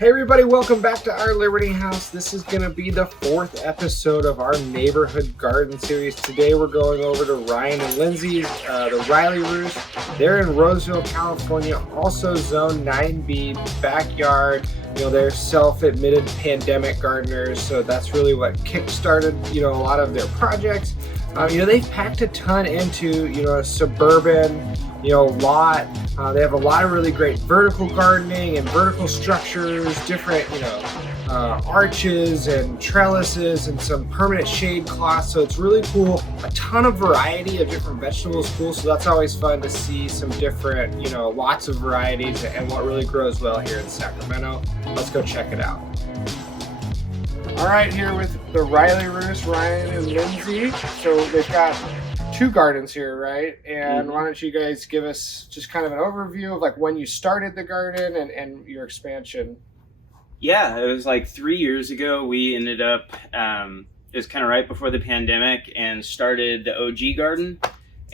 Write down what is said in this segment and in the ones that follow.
Hey everybody, welcome back to our Liberty House. This is going to be the 4th episode of our neighborhood garden series. Today we're going over to Ryan and Lindsey's, the Riley Roost. They're in Roseville, California, also Zone 9B, backyard. You know, they're self-admitted pandemic gardeners, so that's really what kick-started, a lot of their projects. They've packed a ton into, a suburban, lot. They have a lot of really great vertical gardening and vertical structures, different, arches and trellises and some permanent shade cloths. So it's really cool. A ton of variety of different vegetables, cool. So that's always fun to see some different, lots of varieties and what really grows well here in Sacramento. Let's go check it out. All right, here with the Riley Roost, Ryan and Lindsey. So they've got 2 gardens here, right? And why don't you guys give us just kind of an overview of like when you started the garden and your expansion? Yeah, it was like 3 years ago. We ended up, it was kind of right before the pandemic, and started the OG garden.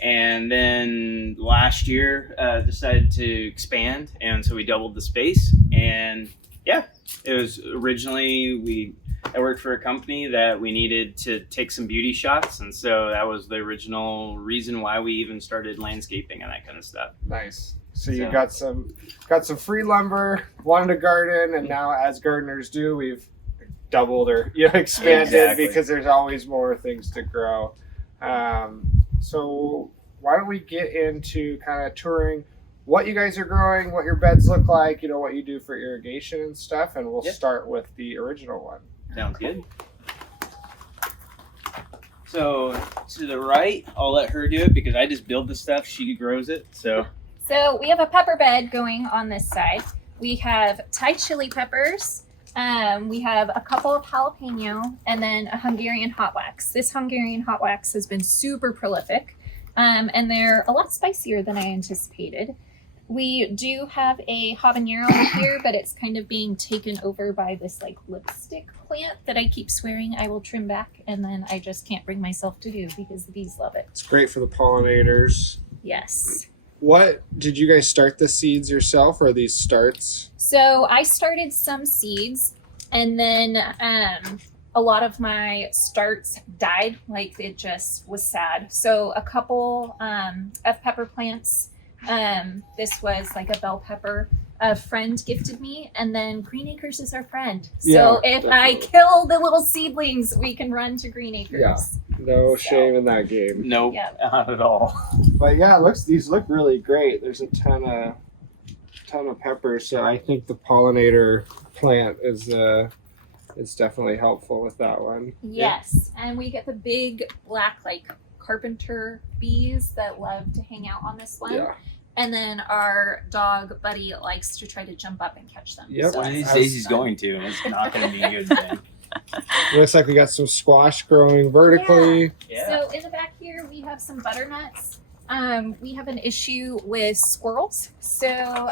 And then last year decided to expand, and so we doubled the space. And yeah, it was originally I worked for a company that we needed to take some beauty shots, and so that was the original reason why we even started landscaping and that kind of stuff. Nice. So you got some free lumber, wanted a garden, and now, as gardeners do, we've doubled or expanded. Exactly. Because there's always more things to grow. So why don't we get into kind of touring what you guys are growing, what your beds look like, what you do for irrigation and stuff, and we'll start with the original one. Sounds good. So to the right, I'll let her do it because I just build the stuff. She grows it. So we have a pepper bed going on this side. We have Thai chili peppers. We have a couple of jalapeno and then a Hungarian hot wax. This Hungarian hot wax has been super prolific, and they're a lot spicier than I anticipated. We do have a habanero here, but it's kind of being taken over by this like lipstick plant that I keep swearing I will trim back, and then I just can't bring myself to do because the bees love it. It's great for the pollinators. Yes. What did you guys start the seeds yourself, or are these starts? So I started some seeds, and then a lot of my starts died. Like, it just was sad. So a couple of pepper plants. This was like a bell pepper a friend gifted me, and then Green Acres is our friend. So if definitely. I kill the little seedlings, we can run to Green Acres. Yeah, no shame in that game. Nope, not at all. But yeah, these look really great. There's a ton of peppers, so I think the pollinator plant is definitely helpful with that one. Yes, and we get the big black like carpenter bees that love to hang out on this one. Yeah. And then our dog Buddy likes to try to jump up and catch them. Yep. So one of these days he's going to, and it's not going to be a good thing. Looks like we got some squash growing vertically. Yeah. So in the back here we have some butternuts. We have an issue with squirrels. So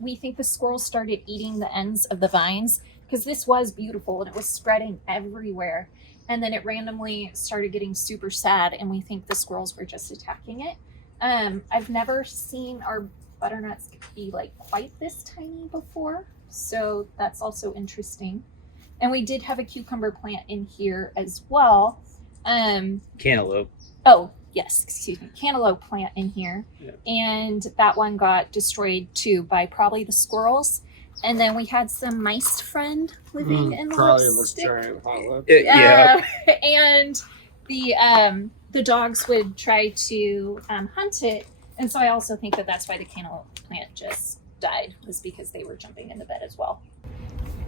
we think the squirrels started eating the ends of the vines, because this was beautiful and it was spreading everywhere. And then it randomly started getting super sad, and we think the squirrels were just attacking it. I've never seen our butternuts be like quite this tiny before, so that's also interesting. And we did have a cucumber plant in here as well. Cantaloupe. Oh, yes, excuse me. Cantaloupe plant in here. Yeah. And that one got destroyed too by probably the squirrels. And then we had some mice friend living in the lipstick. Giant hot lip. Yeah. And the dogs would try to hunt it. And so I also think that that's why the cantaloupe plant just died, was because they were jumping in the bed as well.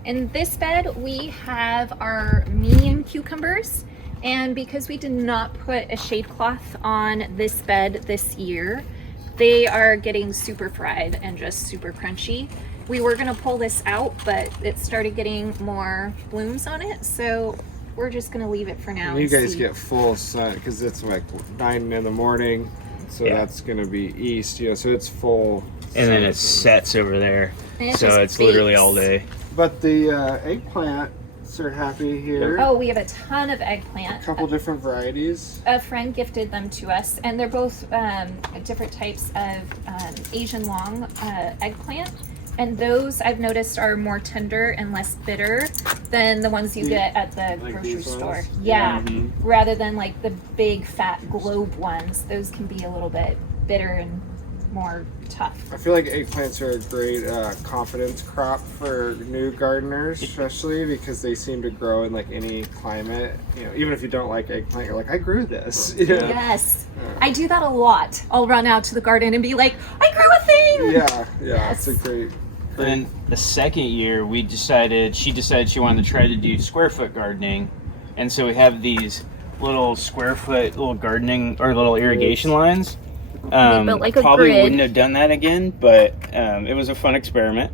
In this bed, we have our Armenian cucumbers. And because we did not put a shade cloth on this bed this year, they are getting super fried and just super crunchy. We were gonna pull this out, but it started getting more blooms on it, so we're just gonna leave it for now. You guys get full sun because it's like 9 in the morning, so that's gonna be east, so it's full. And then it sets over there, so it's literally all day. But the eggplant are happy here. Oh, we have a ton of eggplant. A couple different varieties. A friend gifted them to us, and they're both different types of Asian long eggplant. And those I've noticed are more tender and less bitter than the ones you get at the Like grocery these store. ones? Yeah. Mm-hmm. Rather than like the big fat globe ones. Those can be a little bit bitter and more tough. I feel like eggplants are a great confidence crop for new gardeners, especially because they seem to grow in like any climate. You know, even if you don't like eggplant, you're like, I grew this. You know? Yes. I do that a lot. I'll run out to the garden and be like, I grew a thing. Yeah, Yes. it's a great. Then the second year, she decided she wanted to try to do square foot gardening, and so we have these little square foot little gardening or little irrigation lines. built like a Probably grid. wouldn't have done that again, but it was a fun experiment.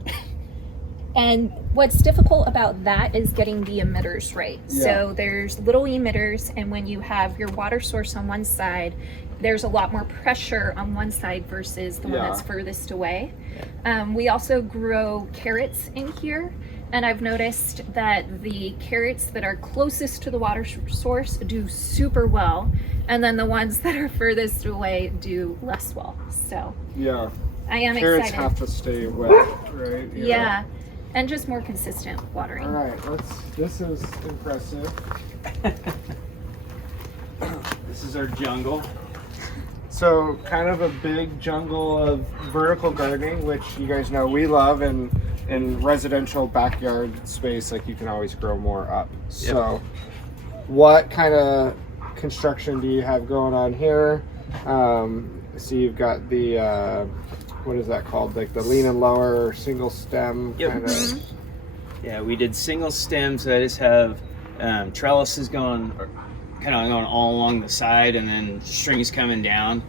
And what's difficult about that is getting the emitters right. Yeah. So there's little emitters, and when you have your water source on one side, there's a lot more pressure on one side versus the one Yeah. that's furthest away. We also grow carrots in here, and I've noticed that the carrots that are closest to the water source do super well, and then the ones that are furthest away do less well. So Yeah, I am carrots excited. have to stay wet, right? Yeah, and just more consistent watering. All right, this is impressive. This is our jungle. So kind of a big jungle of vertical gardening, which you guys know we love, and in residential backyard space, like you can always grow more up. So what kind of construction do you have going on here? So you've got the, what is that called? Like the lean and lower single stem Yep. kind of. Yeah, we did single stems. So I just have trellises going all along the side, and then strings coming down.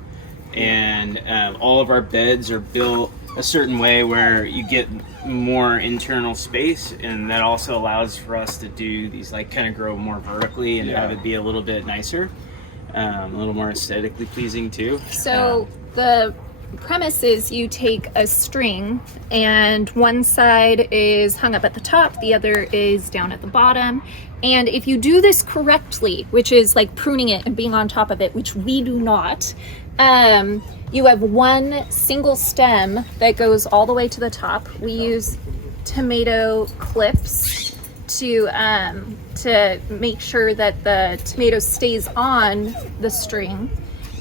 And all of our beds are built a certain way where you get more internal space, and that also allows for us to do these like kind of grow more vertically and have it be a little bit nicer, a little more aesthetically pleasing too. So the premise is you take a string, and one side is hung up at the top, the other is down at the bottom. And if you do this correctly, which is like pruning it and being on top of it, which we do not, you have one single stem that goes all the way to the top. We use tomato clips to make sure that the tomato stays on the string.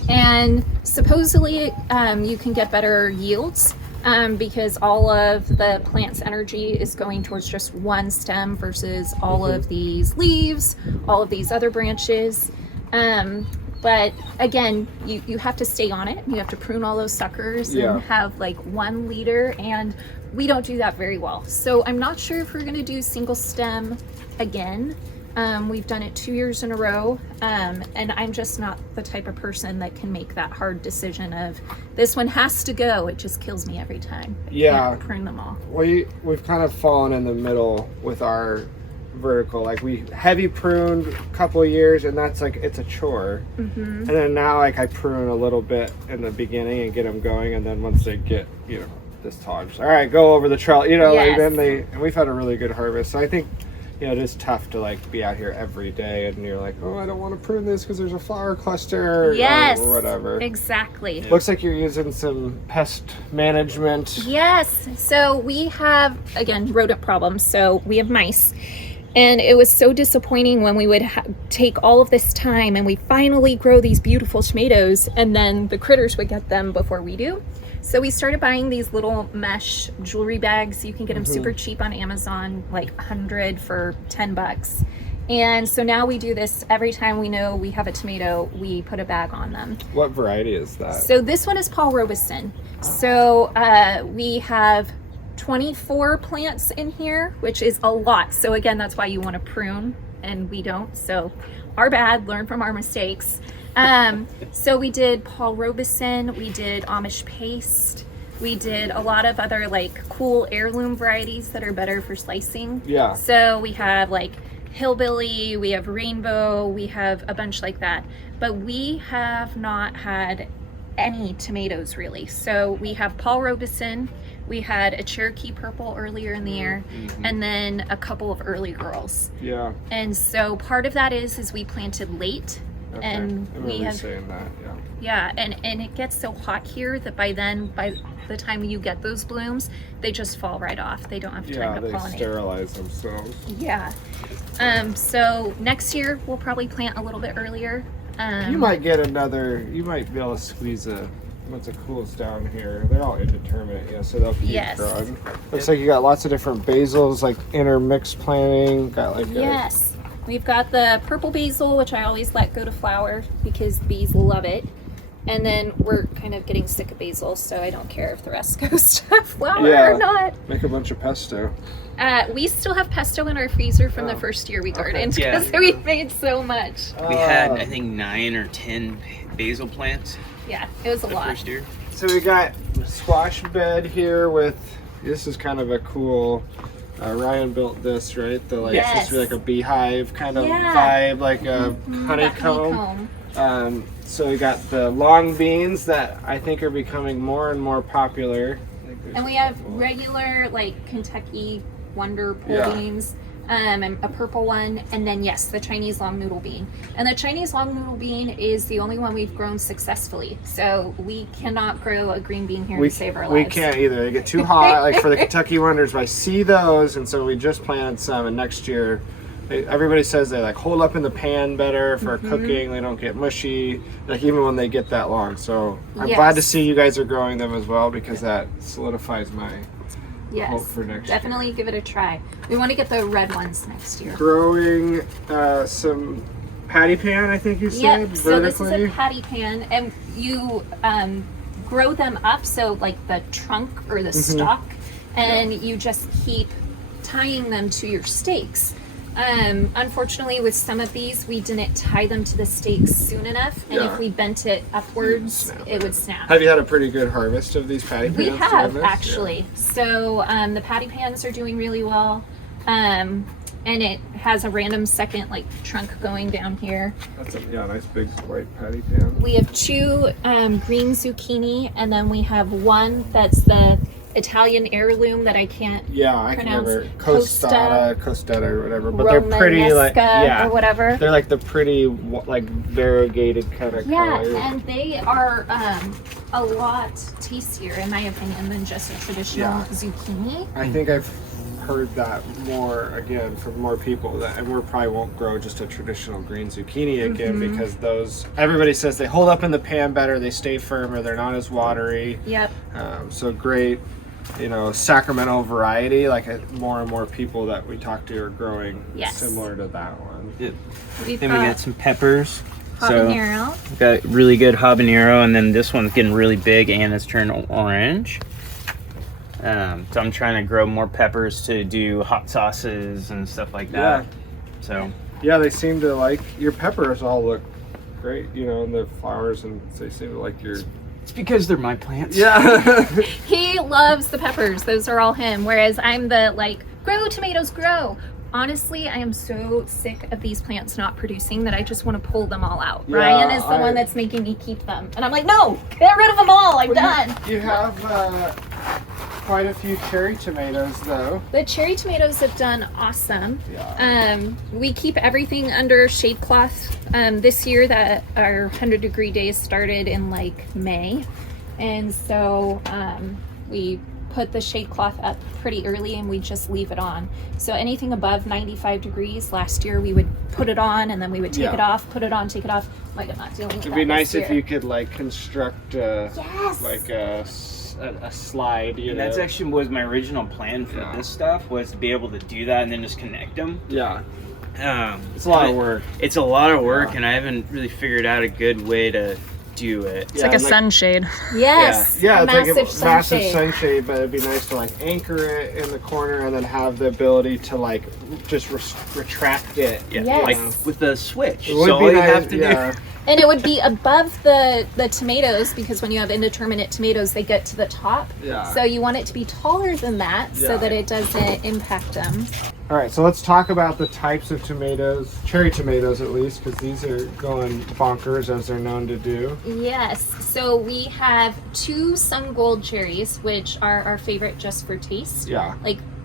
And supposedly you can get better yields because all of the plant's energy is going towards just one stem versus all of these leaves, all of these other branches. But again, you have to stay on it. You have to prune all those suckers and have like 1 liter, and we don't do that very well. So I'm not sure if we're gonna do single stem again. We've done it 2 years in a row, and I'm just not the type of person that can make that hard decision of this one has to go. It just kills me every time. I can't prune them all. We've kind of fallen in the middle with our vertical. Like we heavy pruned a couple of years, and that's like it's a chore. And then now like I prune a little bit in the beginning and get them going, and then once they get this tall, I'm just all right, go over the trail. Like then and we've had a really good harvest. So I think it is tough to like be out here every day and you're like, oh, I don't want to prune this because there's a flower cluster or whatever. Exactly. Looks like you're using some pest management. Yes. So we have, again, rodent problems. So we have mice. And it was so disappointing when we would take all of this time and we finally grow these beautiful tomatoes, and then the critters would get them before we do. So we started buying these little mesh jewelry bags. You can get them super cheap on Amazon, like 100 for $10. And so now we do this every time we know we have a tomato, we put a bag on them. What variety is that? So this one is Paul Robeson. So we have 24 plants in here, which is a lot. So again, that's why you want to prune, and we don't. So our bad, learn from our mistakes. So we did Paul Robeson, we did Amish paste, we did a lot of other like cool heirloom varieties that are better for slicing. Yeah. So we have like hillbilly, we have rainbow, we have a bunch like that. But we have not had any tomatoes really. So we have Paul Robeson, we had a Cherokee purple earlier in the year, and then a couple of early girls. Yeah. And so part of that is we planted late. Okay. And I we remember have, saying that. yeah, and it gets so hot here that by the time you get those blooms, they just fall right off. They don't have time to They pollinate. sterilize themselves. Yeah. So next year we'll probably plant a little bit earlier. You might get another. You might be able to squeeze once it cools down here. They're all indeterminate, so they'll keep growing. Looks like you got lots of different basils, like intermixed planting. Got like yes. We've got the purple basil, which I always let go to flower because bees love it. And then we're kind of getting sick of basil, so I don't care if the rest goes to flower or not. Make a bunch of pesto. We still have pesto in our freezer from the first year we gardened because we made so much. We had, I think, 9 or 10 basil plants. Yeah, it was a lot. First year. So we got a squash bed here with, this is kind of a cool, Ryan built this, right? It's supposed to be like a beehive kind of vibe, like a honeycomb. So we got the long beans that I think are becoming more and more popular. And we have regular Kentucky Wonder pole beans, and a purple one, and then the Chinese long noodle bean. And the Chinese long noodle bean is the only one we've grown successfully. So we cannot grow a green bean here to save our lives. We can't either. They get too hot. Like for the Kentucky Wonders, I see those, and so we just planted some, and next year everybody says they hold up in the pan better for cooking. They don't get mushy, even when they get that long. So I'm glad to see you guys are growing them as well, because that solidifies my hope for next year. Definitely give it a try. We want to get the red ones next year. Growing some patty pan, I think you said. Yep. So this is a patty pan, and you grow them up, so the trunk or the stalk, and you just keep tying them to your stakes. Unfortunately, with some of these, we didn't tie them to the stakes soon enough, and if we bent it upwards, it would snap. Have you had a pretty good harvest of these patty pans? We have, actually. Yeah. So the patty pans are doing really well, and it has a random second trunk going down here. That's a nice big white patty pan. We have 2 green zucchini, and then we have one that's the Italian heirloom that I can't I can never costata or whatever, but Romanesca, they're pretty or whatever. They're the pretty variegated kind of colors. And they are a lot tastier in my opinion than just a traditional zucchini. I think I've heard that more again from more people, and we probably won't grow just a traditional green zucchini again, because those, everybody says they hold up in the pan better, they stay firmer, they're not as watery. So great, Sacramento variety, more and more people that we talk to are growing similar to that one. Then we got some peppers. Habanero. So we've got really good habanero, and then this one's getting really big and it's turned orange. So I'm trying to grow more peppers to do hot sauces and stuff like that. So they seem to like your peppers. All look great, and the flowers, and they seem to like your. It's because they're my plants. He loves the peppers. Those are all him. Whereas I'm the grow tomatoes, grow. Honestly, I am so sick of these plants not producing that I just want to pull them all out. Ryan is the one that's making me keep them. And I'm like, no, get rid of them all. I'm done. You have quite a few cherry tomatoes, though. The cherry tomatoes have done awesome. We keep everything under shade cloth. This year that our 100-degree days started in May. And so we put the shade cloth up pretty early, and we just leave it on. So anything above 95 degrees, last year we would put it on, and then we would take it off, put it on, take it off. I'm not dealing with that. It'd be nice if you could construct a slide, And that's actually was my original plan for this stuff, was to be able to do that and then just connect them. It's a lot of work. It's a lot of work, and I haven't really figured out a good way to do it. It's like a sunshade. Yes. Yeah, it's massive like a massive sunshade, but it'd be nice to anchor it in the corner and then have the ability to just retract it. With the switch. It would so be all you nice, have to do. And it would be above the tomatoes, because when you have indeterminate tomatoes, they get to the top. So you want it to be taller than that so that it doesn't impact them. All right, so let's talk about the types of tomatoes, cherry tomatoes at least, because these are going bonkers as they're known to do. Yes, so we have 2 sun gold cherries, which are our favorite just for taste. Yeah.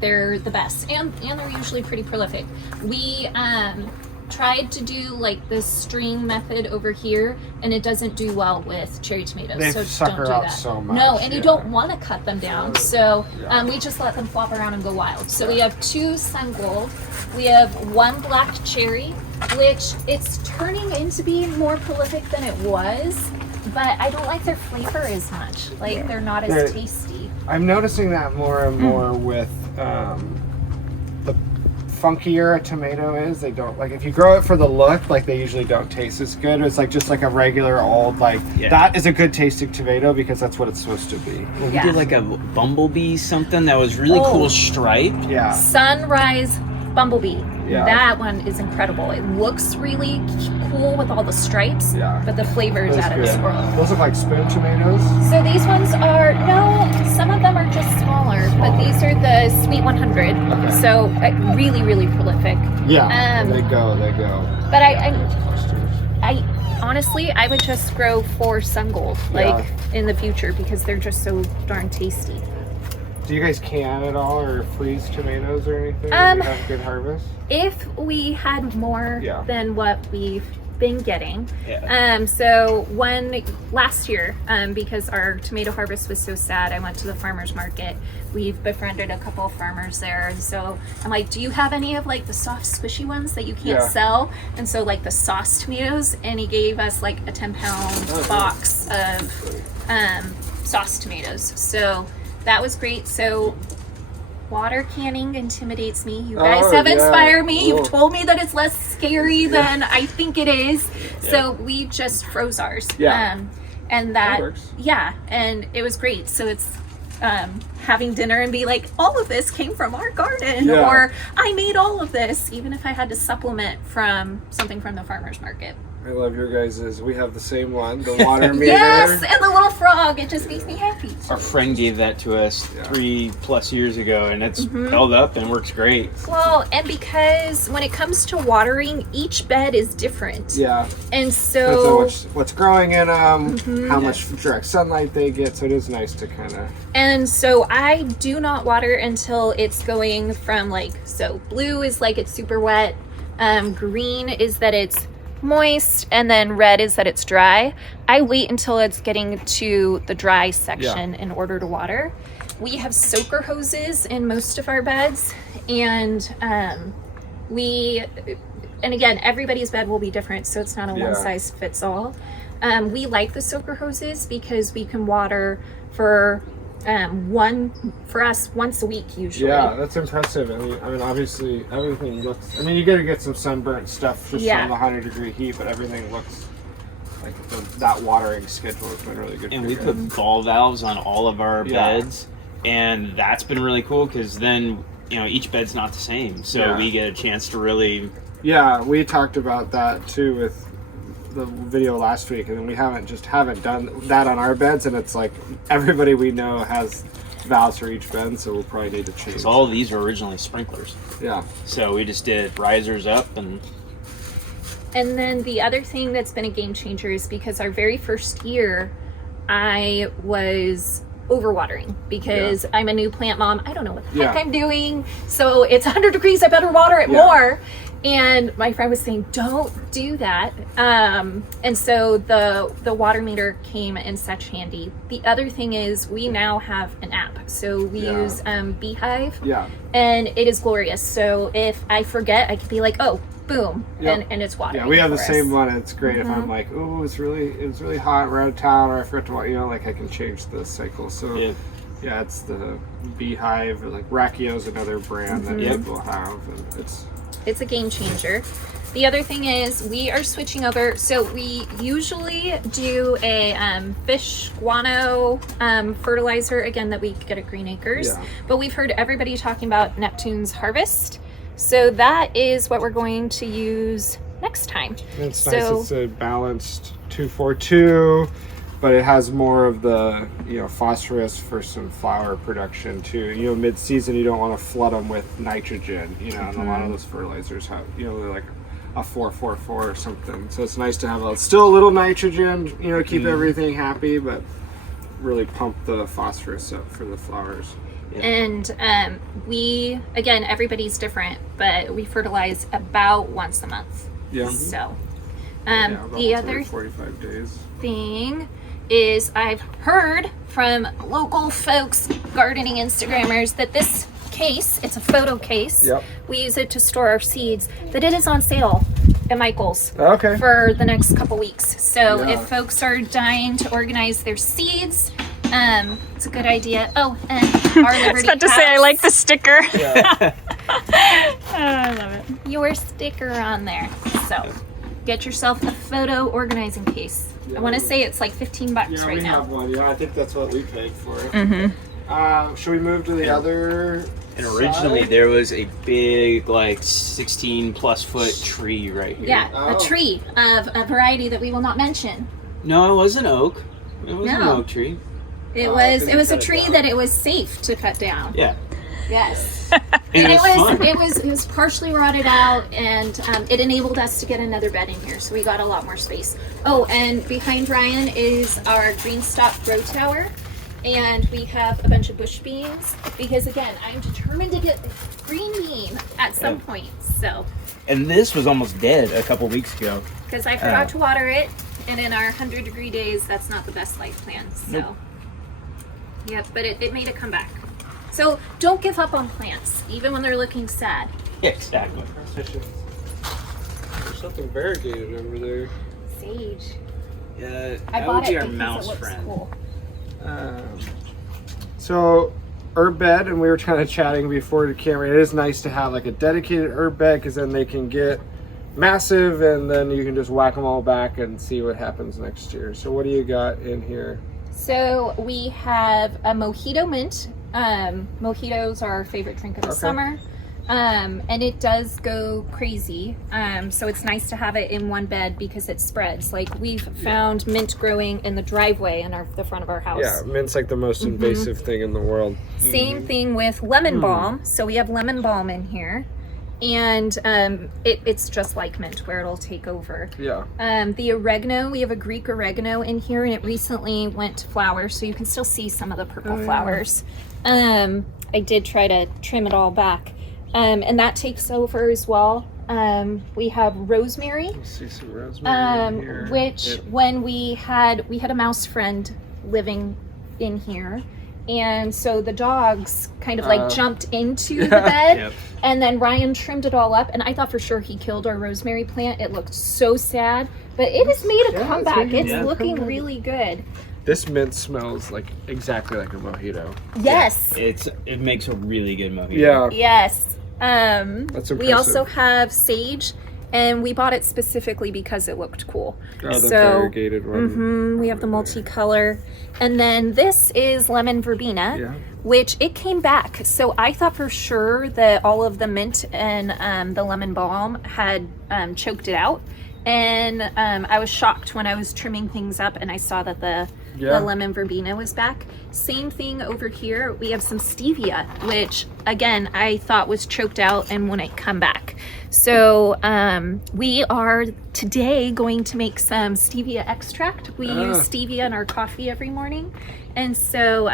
They're the best, and they're usually pretty prolific. We tried to do like the string method over here, and it doesn't do well with cherry tomatoes. They so sucker don't do out that. so much. No, and you yeah. don't want to cut them down. So we just let them flop around and go wild. So we have 2 sun gold. We have 1 black cherry, which it's turning into being more prolific than it was. But I don't like their flavor as much. Like they're not as tasty. I'm noticing that more and more with the funkier a tomato is. They don't like if you grow it for the look, like they usually don't taste as good. It's like just like a regular old that is a good tasting tomato because that's what it's supposed to be. Well, we did like a bumblebee something that was really cool striped. Yeah. Sunrise bumblebee. Yeah. That one is incredible. It looks really cool with all the stripes, but the flavor is out of this world. Those look like spoon tomatoes. So these ones are, some of them are just smaller, but these are the Sweet 100. Okay. So really, really prolific. Yeah, they go. But I honestly, I would just grow 4 sun gold in the future because they're just so darn tasty. Do you guys can at all or freeze tomatoes or anything? You have good harvest? If we had more than what we've been getting. Yeah. So last year, because our tomato harvest was so sad, I went to the farmer's market. We've befriended a couple of farmers there. And so I'm like, do you have any of like the soft squishy ones that you can't sell? And so like the sauce tomatoes, and he gave us like a 10-pound box of sauce tomatoes. So that was great. So water canning intimidates me. You guys have inspired me. You've told me that it's less scary than I think it is. So we just froze ours. And that works. And it was great. So it's having dinner and be like, all of this came from our garden, or I made all of this, even if I had to supplement from something from the farmer's market. I love your guys's. We have the same one, the water meter. Yes, and the little frog. It just makes me happy. Our friend gave that to us 3+ years ago, and it's held up and works great. Well, and because when it comes to watering, each bed is different. Yeah. And so what's growing in them, how much direct sunlight they get. So it is nice to kind of. And so I do not water until it's going from blue is like it's super wet, green is that it's moist, and then red is that it's dry. I wait until it's getting to the dry section in order to water. We have soaker hoses in most of our beds, and again, everybody's bed will be different, so it's not a one size fits all. We like the soaker hoses because we can water for us once a week usually. Yeah, that's impressive. I mean, obviously everything looks. I mean, you got to get some sunburnt stuff just from the 100-degree heat, but everything looks like that watering schedule has been really good. And we put ball valves on all of our beds, and that's been really cool because then each bed's not the same, so we get a chance to really. Yeah, we talked about that too with the video last week, and we haven't done that on our beds, and it's like everybody we know has valves for each bed, so we'll probably need to change. So all of these were originally sprinklers. Yeah. So we just did risers up and then the other thing that's been a game changer is because our very first year I was overwatering because I'm a new plant mom. I don't know what the heck I'm doing. So it's 100 degrees, I better water it more. And my friend was saying, don't do that. And so the water meter came in such handy. The other thing is we now have an app. So we use Beehive. Yeah. And it is glorious. So if I forget, I can be like, oh, boom, and it's watering. Yeah, we have the same one. It's great if I'm like, oh, it's really hot, we're out of town, or I forgot to water, like I can change the cycle. So yeah, it's the Beehive, or like Rackio's another brand that people have, and it's a game changer. The other thing is we are switching over. So we usually do a fish guano fertilizer, again, that we get at Green Acres. Yeah. But we've heard everybody talking about Neptune's Harvest. So that is what we're going to use next time. It's nice. It's a balanced 2-4-2, but it has more of the phosphorus for some flower production too. Mid-season you don't want to flood them with nitrogen. And a lot of those fertilizers have they're like a 4-4-4 or something. So it's nice to have still a little nitrogen. Keep everything happy, but really pump the phosphorus up for the flowers. Yeah. And we, again, everybody's different, but we fertilize about once a month. Yeah. So, About the other 45 days. thing is I've heard from local folks, gardening Instagrammers, that this case, it's a photo case. Yep. We use it to store our seeds, that it is on sale at Michael's Okay. for the next couple weeks. So Yeah. if folks are dying to organize their seeds, it's a good idea. Oh, and our Liberty I was about to say I hats, like the sticker. Yeah. I love it. your sticker on there. So get yourself a photo organizing case. I want to say it's like $15 Yeah, right we now. have one. Yeah, I think that's what we paid for it. Mm-hmm. Should we move to the other? And originally side? there was a big, like 16+ foot tree right here. Yeah, Oh. a tree of a variety that we will not mention. No, it was an oak. It was an No. oak tree. It Oh, was couldn't it was a cut it tree down. that it was safe to cut down. Yeah. Yes. And And it was fun. it was partially rotted out, and it enabled us to get another bed in here, so we got a lot more space. Oh, and behind Ryan is our green stop grow tower, and we have a bunch of bush beans because again, I'm determined to get the green bean at some point. So, And this was almost dead a couple weeks ago. because I forgot to water it, and in our 100-degree days, that's not the best life plan. So, Nope. yep, but it made a comeback. So don't give up on plants, even when they're looking sad. Exactly. There's something variegated over there. Sage. Yeah, I that bought would be it our because mouse it looks friend. cool. So, herb bed, and we were kind of chatting before the camera. It is nice to have like a dedicated herb bed because then they can get massive, and then you can just whack them all back and see what happens next year. So, what do you got in here? So we have a mojito mint. Mojitos are our favorite drink of the Okay. summer. And it does go crazy. So it's nice to have it in one bed because it spreads. Like we've found mint growing in the driveway in the front of our house. Yeah, mint's like the most invasive thing in the world. Same thing with lemon balm. So we have lemon balm in here. And it's just like mint where it'll take over. Yeah. The oregano, we have a Greek oregano in here, and it recently went to flower, so you can still see some of the purple flowers. I did try to trim it all back, and that takes over as well. We have rosemary, Let's see some rosemary in here. which when we had a mouse friend living in here. And so the dogs kind of like jumped into the bed, Yep. and then Ryan trimmed it all up, and I thought for sure he killed our rosemary plant. It looked so sad, but it has made a comeback. It's yeah. looking really good. This mint smells like exactly like a mojito. Yes. It makes a really good mojito. Yeah. Yes. That's We impressive. also have sage, and we bought it specifically because it looked cool. Oh, the So, variegated one. we have the multicolor. And then this is lemon verbena, Yeah. which it came back. So I thought for sure that all of the mint and the lemon balm had choked it out. And I was shocked when I was trimming things up and I saw that the lemon verbena was back. Same thing over here. We have some stevia, which again, I thought was choked out and wouldn't come back. So we are today going to make some stevia extract. We use stevia in our coffee every morning. And so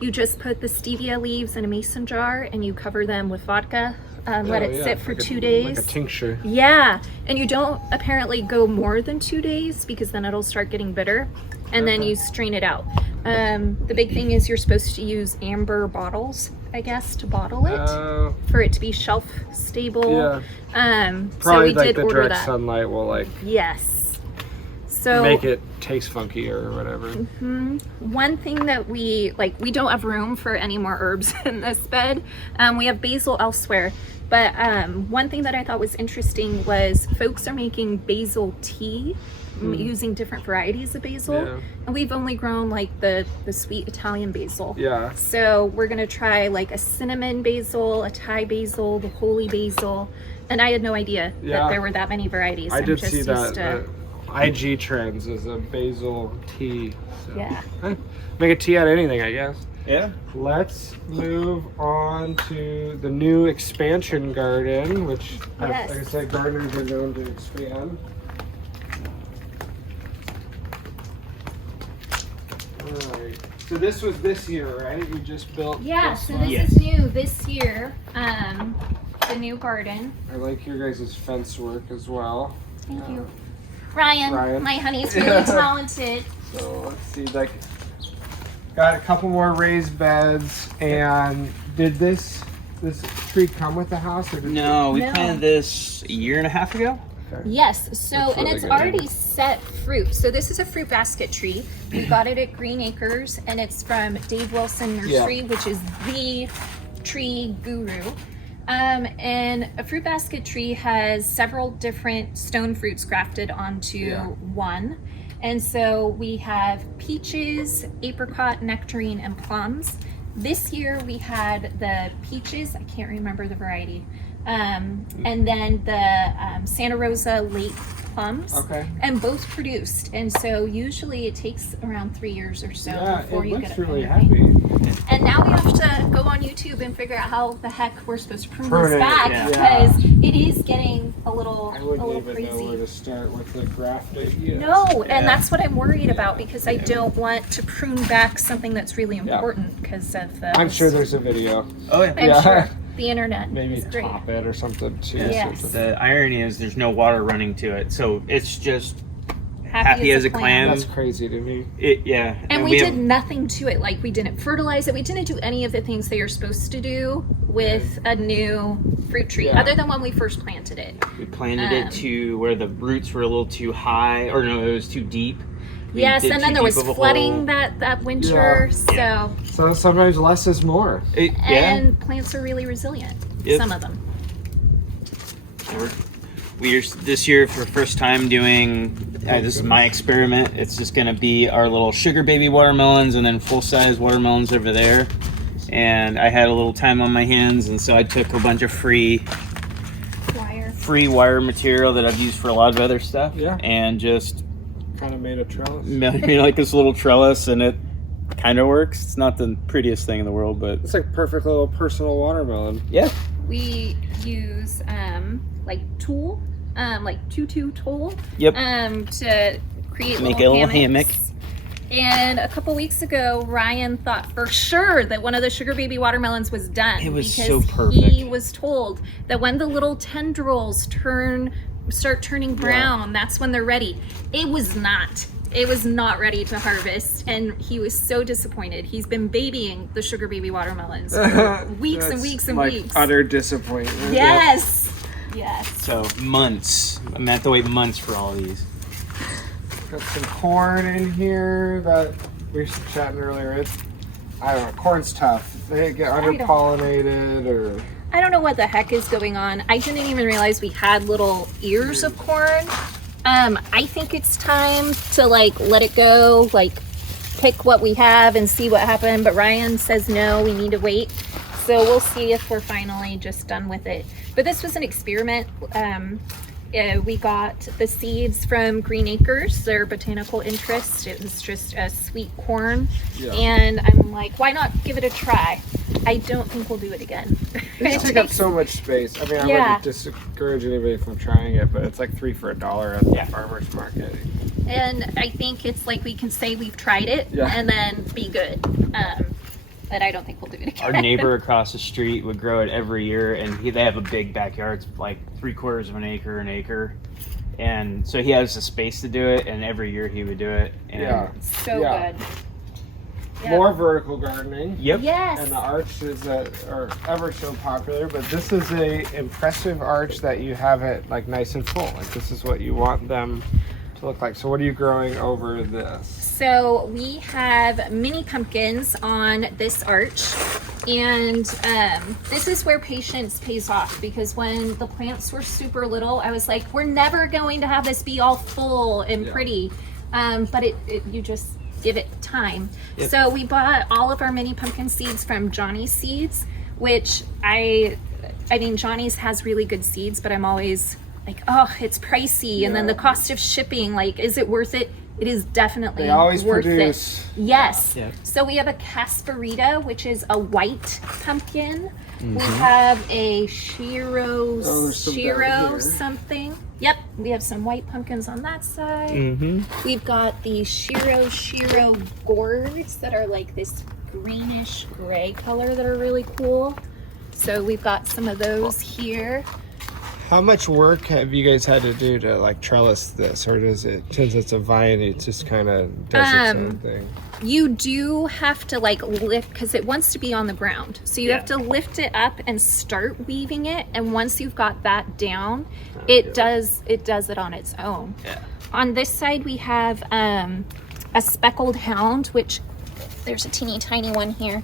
you just put the stevia leaves in a mason jar and you cover them with vodka. Let it sit for 2 days. Like a tincture. Yeah, and you don't apparently go more than 2 days because then it'll start getting bitter, and then you strain it out. The big thing is you're supposed to use amber bottles, I guess, to bottle it for it to be shelf stable. Yeah. So Probably we like did the order direct that. sunlight will like Yes. So make it taste funky or whatever. one thing that we don't have room for any more herbs in this bed. We have basil elsewhere. But one thing that I thought was interesting was folks are making basil tea using different varieties of basil. Yeah. And we've only grown like the sweet Italian basil. Yeah. So we're going to try like a cinnamon basil, a Thai basil, the holy basil. And I had no idea that there were that many varieties. I I'm did just see used that. to- IG Trends is a basil tea. So. Yeah. Make a tea out of anything, I guess. Yeah. Let's move on to the new expansion garden, which, Yes. like I said, gardeners are known to expand. Alright. So this was this year, right? You just built Yeah, this so one? this Yes. is new this year. the new garden. I like your guys' fence work as well. Thank you. Ryan, my honey's really talented. So let's see, like, got a couple more raised beds. And did this tree come with the house? Or did No, we planted this a year and a half ago. Okay. Yes, so, That's and really it's good. already set fruit. So this is a fruit basket tree. We got it at Green Acres, and it's from Dave Wilson Nursery, which is the tree guru. And a fruit basket tree has several different stone fruits grafted onto one. And so we have peaches, apricot, nectarine, and plums. This year we had the peaches, I can't remember the variety, and then the Santa Rosa late plums, and both produced. And so usually it takes around 3 years or so before you get it. Really happy. And now we have to go on YouTube and figure out how the heck we're supposed to prune Prune this it, back because it is getting a little I wouldn't even crazy. know where to start with the grafting. No, and that's what I'm worried about because I don't want to prune back something that's really important because of the. I'm sure there's a video. Oh yeah. I'm sure the internet Maybe is great. top it or something too. Yes. The irony is there's no water running to it, so it's just happy as a clam. That's crazy to me. And we did nothing to it. Like we didn't fertilize it. We didn't do any of the things that you're supposed to do with a new fruit tree, other than when we first planted it. We planted it to where the roots were a little too high, or no, it was too deep. Yes, and then there was flooding that winter, so sometimes less is more. And plants are really resilient. Some of them. We're this year for the first time doing. This is my experiment. It's just going to be our little sugar baby watermelons and then full size watermelons over there. And I had a little time on my hands, and so I took a bunch of free wire material that I've used for a lot of other stuff, and just kind of made a trellis. Made like this little trellis, and it kind of works. It's not the prettiest thing in the world, but it's like perfect little personal watermelon. Yeah. We use like tulle, like tutu tulle. Yep. To create make a little hammock. And a couple weeks ago, Ryan thought for sure that one of the sugar baby watermelons was done. It was because so perfect. He was told that when the little tendrils start turning brown, that's when they're ready. It was not. It was not ready to harvest, and he was so disappointed. He's been babying the sugar baby watermelons for weeks and weeks and weeks. Utter disappointment. Yes. Yes. So months. I'm gonna have to wait months for all of these. Got some corn in here that we were chatting earlier. I don't know. Corn's tough. They get underpollinated or. I don't know what the heck is going on. I didn't even realize we had little ears of corn. I think it's time to let it go, pick what we have and see what happened. But Ryan says no, we need to wait. So we'll see if we're finally just done with it. But this was an experiment. We got the seeds from Green Acres, their botanical interest. It was just a sweet corn. And I'm like, why not give it a try? I don't think we'll do it again. It takes up so much space. I mean, I wouldn't discourage anybody from trying it, but it's like $3 for $1 at the farmer's market. And I think it's like we can say we've tried it and then be good. But I don't think we'll do it again. Our neighbor across the street would grow it every year, and they have a big backyard. It's like 3/4 of an acre. And so he has the space to do it, and every year he would do it. And So good. More vertical gardening. Yep. Yes. And the arches that are ever so popular, but this is a impressive arch that you have it nice and full. This is what you want them to look like. So what are you growing over this? So we have mini pumpkins on this arch, and this is where patience pays off, because when the plants were super little, I was like, we're never going to have this be all full and pretty, but you just give it time. So we bought all of our mini pumpkin seeds from Johnny's Seeds, which I mean, Johnny's has really good seeds, but I'm always like, oh, it's pricey, and then the cost of shipping, is it worth it? It is definitely they always worth produce. it. Yes. So we have a Casparita, which is a white pumpkin. We have a Shiro something. Yep, we have some white pumpkins on that side. We've got the Shiro gourds that are like this greenish gray color that are really cool. So we've got some of those here. How much work have you guys had to do to like trellis this, or does it, since it's a vine, it just kind of does its own thing? You do have to like lift, because it wants to be on the ground. So you have to lift it up and start weaving it. And once you've got that down, it does it on its own. Yeah. On this side, we have a speckled hound, which there's a teeny tiny one here.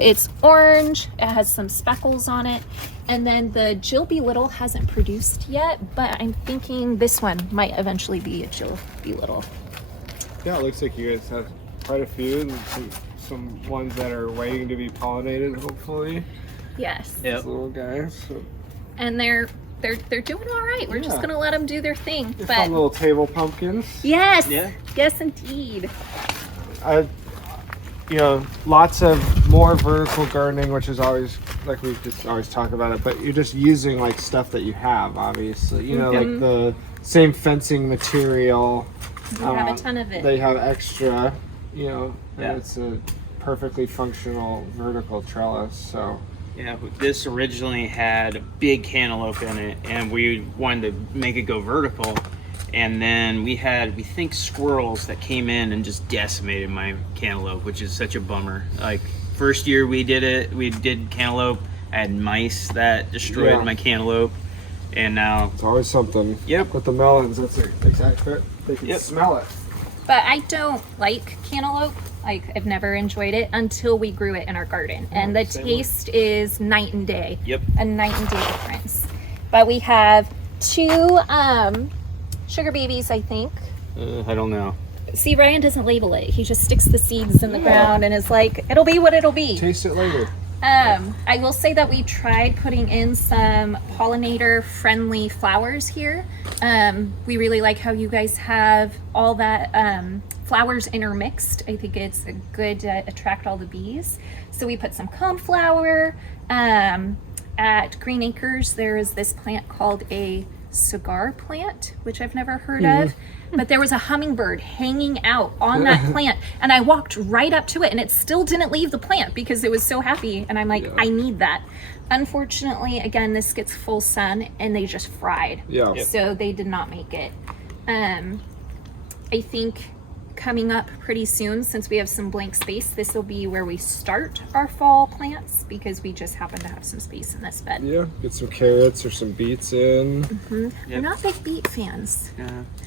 It's orange, it has some speckles on it. And then the Jill B. Little hasn't produced yet, but I'm thinking this one might eventually be a Jill B. Little. Yeah, it looks like you guys have quite a few, and some ones that are waiting to be pollinated, hopefully. Yes. Yep. These little guys. So. And they're doing all right. We're just gonna let them do their thing. They're But fun little table pumpkins. yes, Yeah. yes, indeed. Lots of more vertical gardening, which is always, like we just always talk about it, but you're just using like stuff that you have, obviously. Like the same fencing material. We have a ton of it. They have extra, and Yeah. it's a perfectly functional vertical trellis, so. Yeah, this originally had a big cantaloupe in it, and we wanted to make it go vertical. And then we think, squirrels that came in and just decimated my cantaloupe, which is such a bummer. Like, first year we did cantaloupe, I had mice that destroyed my cantaloupe, and now... It's always something. Yep. With the melons, that's an exact fit. They can smell it. But I don't like cantaloupe. Like, I've never enjoyed it until we grew it in our garden. And the taste is night and day. Yep. A night and day difference. But we have two sugar babies, I think. I don't know. See, Ryan doesn't label it. He just sticks the seeds in the ground and is like, it'll be what it'll be. Taste it later. I will say that we tried putting in some pollinator-friendly flowers here. We really like how you guys have all that flowers intermixed. I think it's good to attract all the bees. So we put some coneflower. At Green Acres, there is this plant called a cigar plant, which I've never heard of. But there was a hummingbird hanging out on that plant, and I walked right up to it, and it still didn't leave the plant because it was so happy. And I'm like, I need that. Unfortunately, again, this gets full sun, and they just fried. Yeah. So they did not make it. I think coming up pretty soon, since we have some blank space, this will be where we start our fall plants because we just happen to have some space in this bed. Yeah, get some carrots or some beets in. We're not big beet fans.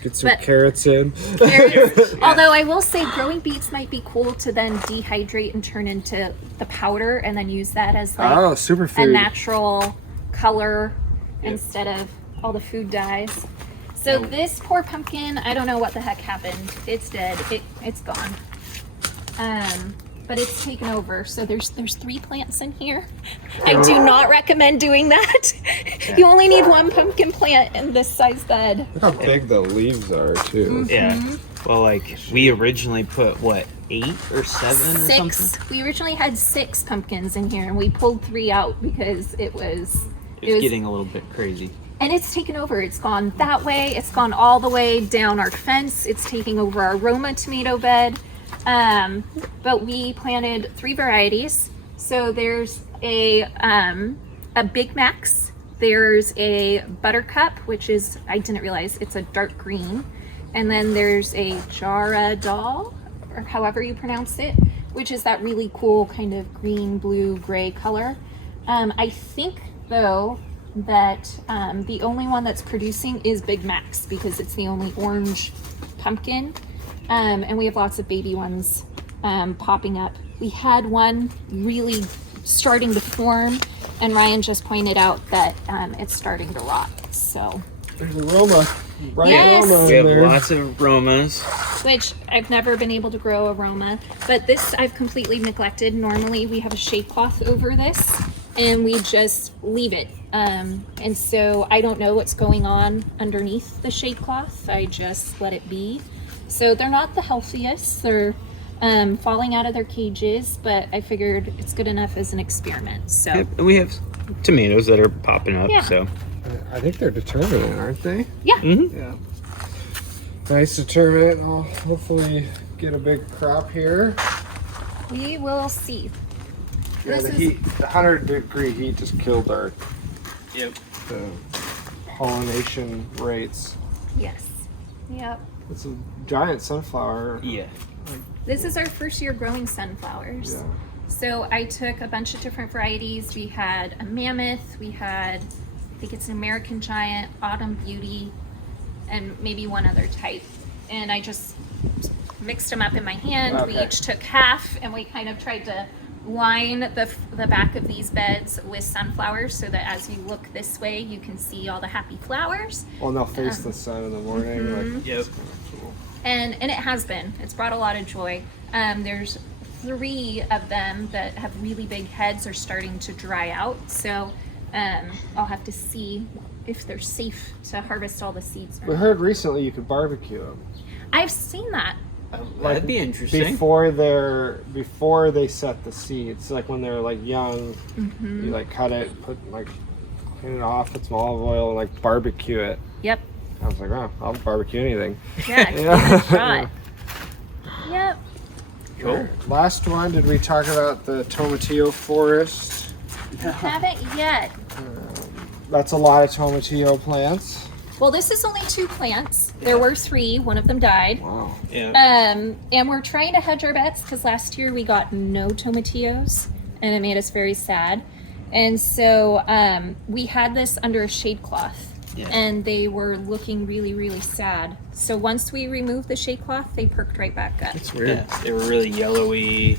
Get some carrots in. Carrots, although I will say growing beets might be cool to then dehydrate and turn into the powder and then use that as like a superfood. natural color instead of all the food dyes. So this poor pumpkin, I don't know what the heck happened. It's dead. It's gone. But it's taken over. So there's 3 plants in here. I do not recommend doing that. You only need 1 pumpkin plant in this size bed. Look how big the leaves are too. Yeah. Well, like, we originally put, 8 or 7 or 6. something? We originally had 6 pumpkins in here, and we pulled 3 out because it was getting a little bit crazy. And it's taken over. It's gone that way. It's gone all the way down our fence. It's taking over our Roma tomato bed. But we planted 3 varieties. So there's a Big Max. There's a Buttercup, which is, I didn't realize, it's a dark green. And then there's a Jaradol, or however you pronounce it, which is that really cool kind of green, blue, gray color. I think, though, that the only one that's producing is Big Max because it's the only orange pumpkin. And we have lots of baby ones popping up. We had one really starting to form, and Ryan just pointed out that it's starting to rot. So there's a Roma. Yes. Roma We have there. lots of Romas. which I've never been able to grow aroma, but this I've completely neglected. Normally we have a shade cloth over this and we just leave it. And so I don't know what's going on underneath the shade cloth. I just let it be. So they're not the healthiest. They're falling out of their cages, but I figured it's good enough as an experiment. So Yep, and we have tomatoes that are popping up. Yeah. So I think they're determinate, aren't they? yeah. Mhm. Yeah. Nice determinate. I'll hopefully get a big crop here. We will see. Yeah, This the is- heat, the 100-degree heat just killed the pollination rates. Yes. Yep. It's a giant sunflower. Yeah. This is our first year growing sunflowers. Yeah. So I took a bunch of different varieties. We had a mammoth, we had, I think it's an American giant, autumn beauty, and maybe one other type. And I just mixed them up in my hand. We Okay. each took half, and we kind of tried to line the back of these beds with sunflowers so that as you look this way, you can see all the happy flowers. Well, and they'll face the sun in the morning. Like, Yep. it's kind of cool. And it has been. It's brought a lot of joy. There's 3 of them that have really big heads are starting to dry out. So I'll have to see if they're safe to harvest all the seeds. We heard recently you could barbecue them. I've seen that. That'd be interesting. Before they set the seeds, like when they're like young, you like cut it, clean it off, put some olive oil, and like barbecue it. Yep. I was like, oh, I'll barbecue anything. Yeah. Give Yeah. it a shot. Yep. Cool. Last one, did we talk about the Tomatillo Forest? Haven't yet. That's a lot of tomatillo plants. Well, this is only 2 plants. There were 3. One of them died. Wow. Yeah. And we're trying to hedge our bets because last year we got no tomatillos, and it made us very sad. And so we had this under a shade cloth. Yeah. And they were looking really, really sad. So once we removed the shade cloth, they perked right back up. It's weird. Yeah, they were really yellowy.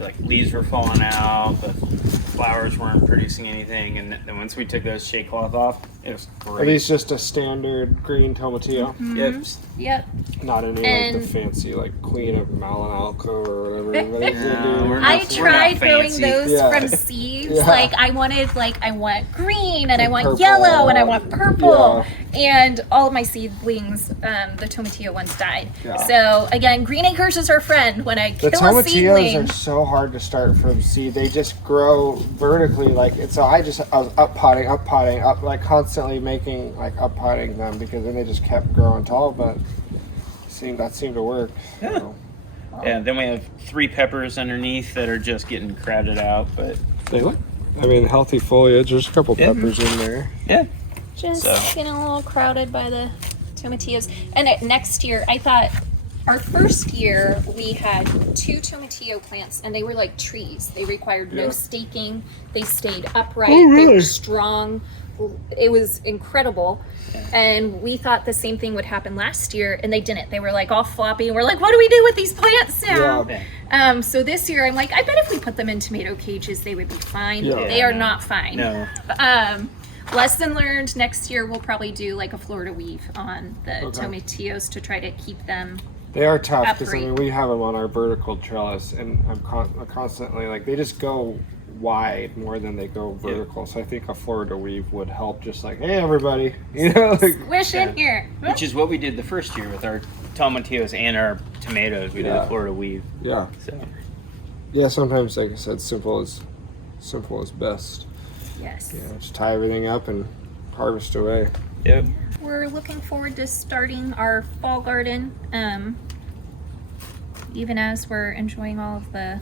Like leaves were falling out, the flowers weren't producing anything, and then once we took those shade cloth off, it was Are great. these just a standard green tomatillo? Yep. Yep. Not any like And- the fancy like Queen of Malinalco or whatever. everybody's No, into. we're I not tried growing fancy. those Yeah. from seeds. Yeah. I want green, and I want Purple. yellow, and I want purple. And all of my seedlings, the tomatillo ones died. Yeah. So again, Green Acres is our friend. When I The kill a tomatillos seedling, are so hard to start from seed. They just grow vertically, like it's. So I was up potting, like constantly making like up potting them because then they just kept growing tall. But that seemed to work. Yeah. So. Yeah, then we have 3 peppers underneath that are just getting crowded out, but They look. I mean, healthy foliage. There's a couple Yeah. peppers in there. yeah. just So. getting a little crowded by the tomatillos. And next year, I thought our first year we had 2 tomatillo plants, and they were like trees. They required no Yeah. staking. They stayed upright. Oh, They really? were strong. It was incredible. And we thought the same thing would happen last year, and they didn't. They were like all floppy, and we're like, what do we do with these plants now? Yeah. So this year, I'm like, I bet if we put them in tomato cages, they would be fine. Yeah. They are not fine. No. Lesson learned. Next year we'll probably do like a Florida weave on the Okay. tomatillos to try to keep them. They are tough because I Upright. mean we have them on our vertical trellis, and I'm constantly like they just go wide more than they go vertical. So I think a Florida weave would help. Just like, hey everybody, you know, like Squish in here. Which is what we did the first year with our tomatillos and our tomatoes. We did Yeah. a Florida weave. yeah, So yeah. Sometimes, like I said, simple is best. Yes. You know, just tie everything up and harvest away. yep. We're looking forward to starting our fall garden. Even as we're enjoying all of the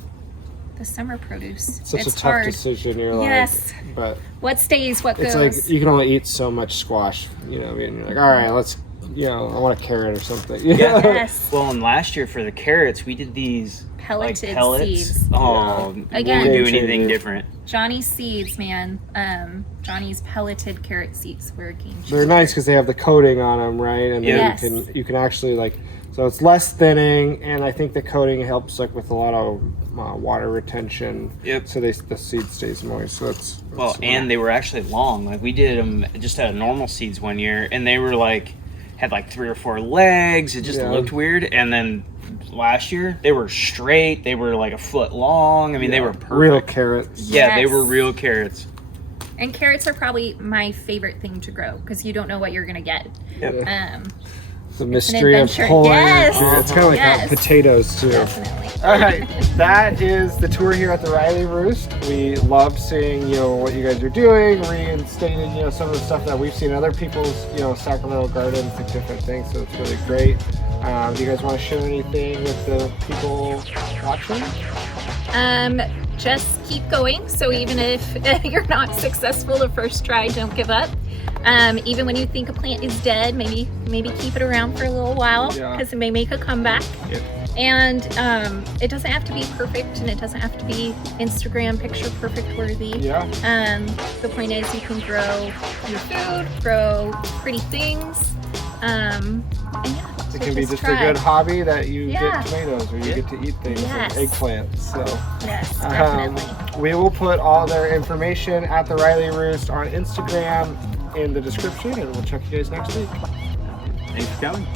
summer produce. It's such it's a tough hard. decision. You're Yes. like, but What stays, what it's goes. like you can only eat so much squash. You know, what I mean, you're like, all right, let's. You know, I want a carrot or something. Yeah. Yes. Well, and last year for the carrots, we did these Pelleted like pellets. seeds. Oh, Again- we wouldn't do Game anything changer. different. Johnny's seeds, man. Johnny's pelleted carrot seeds were a game changer. They're nice because they have the coating on them, right? And then Yes. you can actually like, so it's less thinning, and I think the coating helps like with a lot of water retention. Yep. So the seed stays moist. So that's Well, and they were actually long. Like we did them just out of normal seeds one year, and they were like had like 3 or 4 legs. It just Yeah. looked weird. And then last year they were straight. They were like a foot long. I mean, they were perfect. real carrots. Yeah, they Yes. were real carrots. And carrots are probably my favorite thing to grow because you don't know what you're gonna get. Yep. The mystery of adventure. pulling. Yes. It's kind of like Yes. potatoes too. Definitely. All right, that is the tour here at the Riley Roost. We love seeing, what you guys are doing, reinstating, some of the stuff that we've seen in other people's, Sacramento gardens and different things. So it's really great. Do you guys want to share anything with the people watching? Just keep going. So even if you're not successful the first try, don't give up. Even when you think a plant is dead, maybe keep it around for a little while because it may make a comeback. Yep. And it doesn't have to be perfect, and it doesn't have to be Instagram picture perfect worthy. Yeah. The point is you can grow your food, grow pretty things. And yeah, It so can be just try. a good hobby that you Yeah. get tomatoes or you get to eat things Yes. like eggplants. So Yes, definitely. we will put all their information at the Riley Roost on Instagram in the description, and we'll check you guys next week. Thanks for coming.